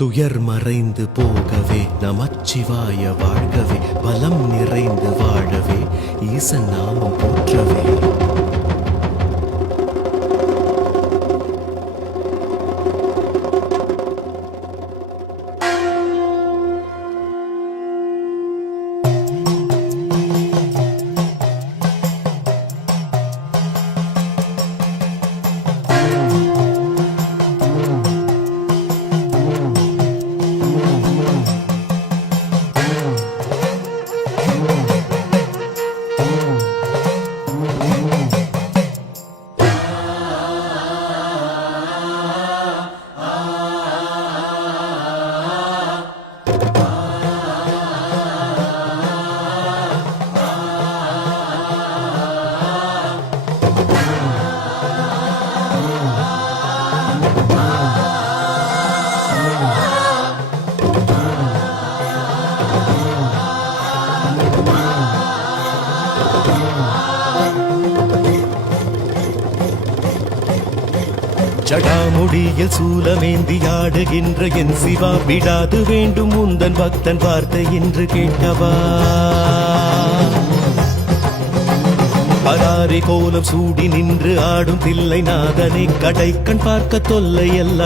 துயர் மறைந்து போகவே நமச்சிவாய வாழ்கவே, பலம் நிறைந்து வாழவே, ஈசன் நாமம் போற்றவே. ஜடாமுடியில் சூலமேந்தி ஆடுகின்ற என் சிவா, விடாது வேண்டும் உந்தன் பக்தன் வார்த்தை என்று கேட்கவா. பராரி கோலம் சூடி நின்று ஆடும் தில்லை நாதனை கடைக்கண் பார்க்க தொல்லை எல்லாம்